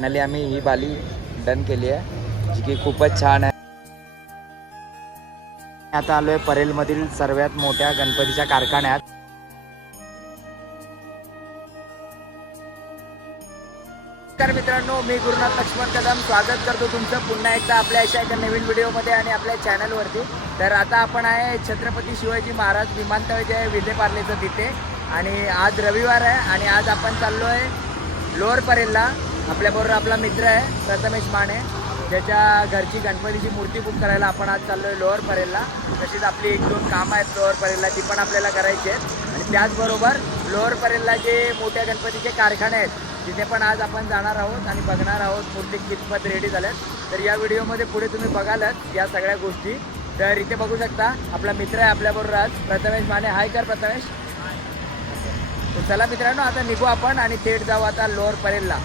Finally आम्ही ही बाली done केली आहे जी की खूपच छान आहे. आता आलोय परेलमधील सर्वात मोठ्या गणपतीच्या कारखान्यात. नमस्कार मित्रांनो मी गुरुनाथ लक्ष्मण कदम. स्वागत करतो तुमचं पुन्हा एकदा आपल्या अशा एका नवीन व्हिडिओमध्ये आणि आपल्या चॅनलवरती. तर आता आपण आहे छत्रपती शिवाजी महाराज विमानतळ जे आहे विजय पार्लेचं तिथे. आणि आज रविवार आहे आणि आज आपण चाललो आहे लोअर परेलला. आपल्याबरोबर आपला मित्र आहे प्रथमेश माने. ज्याच्या घरची गणपतीची मूर्ती बुक करायला आपण आज चाललो आहे लोअर परेलला. तशीच आपली एक दोन कामं आहेत लोअर परेलला ती पण आपल्याला करायची आहेत. आणि त्याचबरोबर लोअर परेलला जे मोठ्या गणपतीचे कारखाने आहेत तिथे पण आज आपण जाणार आहोत आणि बघणार आहोत मूर्ती कितपत रेडी झाल्यात. तर या व्हिडिओमध्ये पुढे तुम्ही बघालच या सगळ्या गोष्टी. तर इथे बघू शकता आपला मित्र आहे आपल्याबरोबर आज. प्रथमेश माने हाय कर प्रथमेश. चला मित्रांनो आता निघू आपण आणि थेट जाऊ आता लोअर परेलला.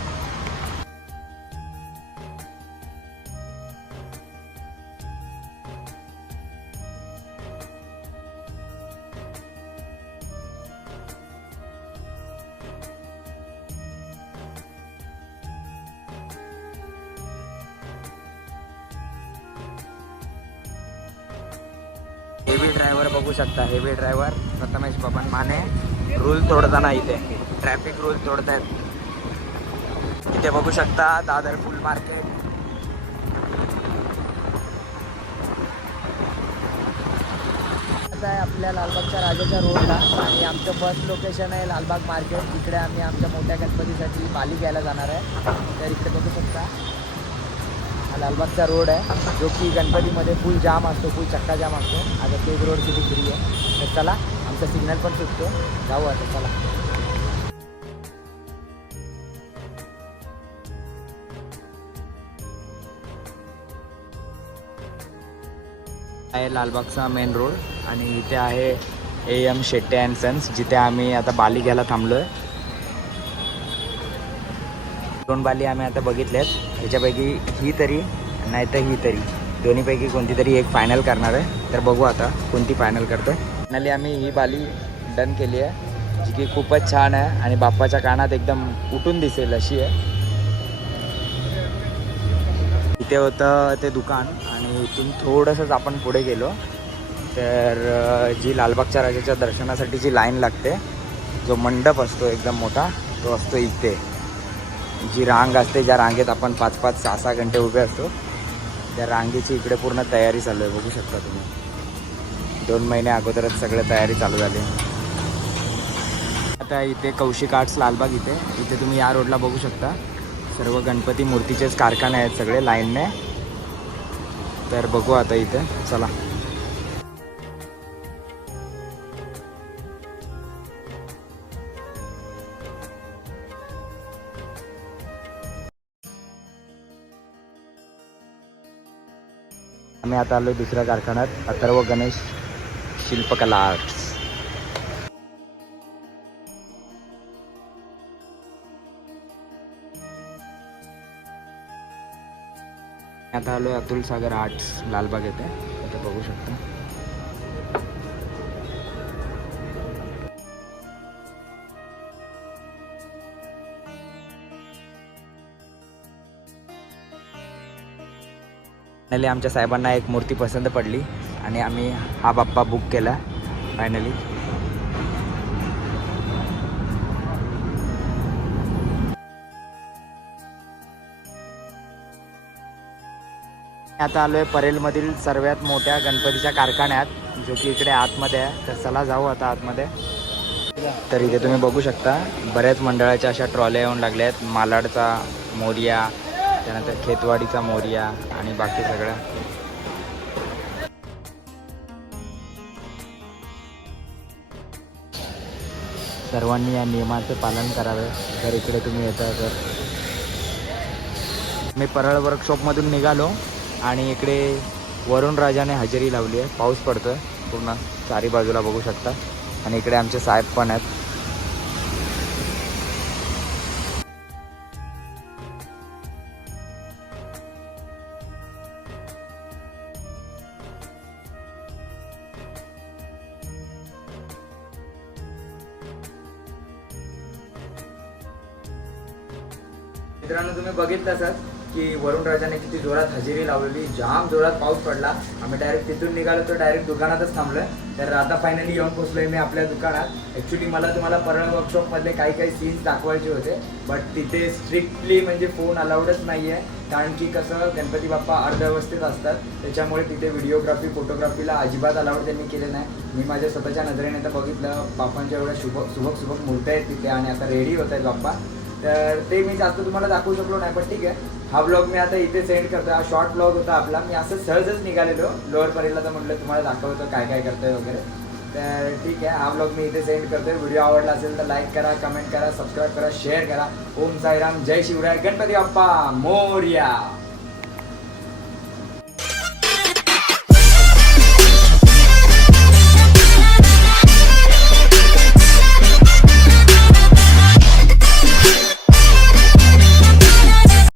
हेवी ड्रायव्हर बघू शकता. Heavy driver Prathamesh Baban Mane rule तोडताना इथे. ट्रॅफिक रूल तोडतायत. इथे बघू शकता दादर फुल मार्केट आहे आपल्या लालबागच्या राजाच्या रोडला आणि आमचं फर्स्ट लोकेशन आहे लालबाग मार्केट इकडे आम्ही आमच्या मोठ्या गणपतीसाठी माली घ्यायला जाणार आहे. तर इकडे बघू शकता. हा लालबागचा रोड आहे जो की गणपतीमध्ये फुल जाम असतो फुल चक्का जाम असतो. आता तेच रोड किती फ्री आहे. तर चला आमचा सिग्नल पण सुटतो जाऊ आता चला. आहे लालबागचा मेन रोड आणि इथे आहे A M Shette and sons जिथे आम्ही आता बाली घ्यायला थांबलो आहे दोन बाली आम्ही आता बघितल्यात ह्याच्यापैकी ही तरी नाही तर ही तरी. दोन्हीपैकी कोणती तरी एक फायनल करणार आहे. तर बघू आता कोणती फायनल करतो फायनली आम्ही ही बाली डन केली आहे जी की खूपच छान आहे आणि बाप्पाच्या कानात एकदम उठून दिसेल अशी आहे. इथे होतं ते दुकान आणि इथून थोडंसंच आपण पुढे गेलो. तर जी लालबागच्या राजाच्या दर्शनासाठी जी लाईन लागते जो मंडप असतो एकदम मोठा तो असतो इथे. जी रांग असते ज्या रांगेत आपण पाच पाच सहा सहा घंटे उभे असतो त्या रांगेची इकडे पूर्ण तयारी चालू आहे. बघू शकता तुम्ही. दोन महिने अगोदरच सगळं तयारी चालू झाली. आता इथे कौशिक आर्ट्स लालबाग इथे. इथे तुम्ही या रोडला बघू शकता. सर्व गणपती मूर्तीचेच कारखाने आहेत सगळे लाईनने. तर बघू आता इथे. चला. आम्ही आता आलो दुसऱ्या कारखान्यात अथर्व गणेश शिल्पकला आर्ट्स आता आलो अतुल सागर आर्ट्स लालबाग येथे. आता बघू शकता. फायनली आमच्या साहेबांना एक मूर्ती पसंत पडली आणि आम्ही हा बाप्पा बुक केला फायनली आता आलो आहे परेलमधील सर्वात मोठ्या गणपतीच्या कारखान्यात जो की इकडे आतमध्ये आहे. तर चला जाऊ आता आतमध्ये. तर इथे तुम्ही बघू शकता बऱ्याच मंडळाच्या अशा ट्रॉल्या येऊन लागल्या आहेत मालाडचा मोरिया त्यानंतर खेतवाडीचा मोरिया आणि बाकी सगळं. सर्वांनी या नियमाचे पालन करावे. जर इकडे तुम्ही येता तर. मी परळ वर्कशॉपमधून निघालो आणि इकडे वरुण राजाने हजेरी लावली आहे. पाऊस पडतो आहे पूर्ण चारी बाजूला बघू शकता. आणि इकडे आमचे साहेब पण आहेत. मित्रांनो तुम्ही बघितलं असाल की वरुण राजाने किती जोरात हजेरी लावलेली जाम जोरात पाऊस पडला. आम्ही डायरेक्ट तिथून निघालो तर डायरेक्ट दुकानातच थांबलोय. तर आता फायनली येऊन पोचलोय मी आपल्या दुकानात. ॲक्च्युली मला तुम्हाला परळ वर्कशॉपमध्ये काही काही सीन्स दाखवायचे होते. बट तिथे स्ट्रिक्टली म्हणजे फोन अलाउडच नाही आहे कारण की कसं गणपती बाप्पा अर्धवस्थित असतात. त्याच्यामुळे तिथे व्हिडिओग्राफी फोटोग्राफीला अजिबात अलाउड त्यांनी केले नाही. मी माझ्या स्वतःच्या नजरेने तर बघितलं. बाप्पांच्या एवढ्या शुभ सुबक सुबक मूर्त्या आहेत तिथे आणि आता रेडी होत आहेत बाप्पा. तर ते मी जास्त तुम्हाला दाखवू शकलो नाही पण ठीक आहे. हा ब्लॉग मी आता इथे सेंड करतो हा शॉर्ट ब्लॉग होता आपला. मी असं सहजच निघालेलो. लोअर परेला तर म्हटलं तुम्हाला दाखवतो काय काय करतोय वगैरे. तर ठीक आहे हा ब्लॉग मी इथे सेंड करतोय. व्हिडिओ आवडला असेल तर लाईक करा कमेंट करा सबस्क्राईब करा शेअर करा. ओम साईराम. जय शिवराय. गणपती बाप्पा. मोर्या.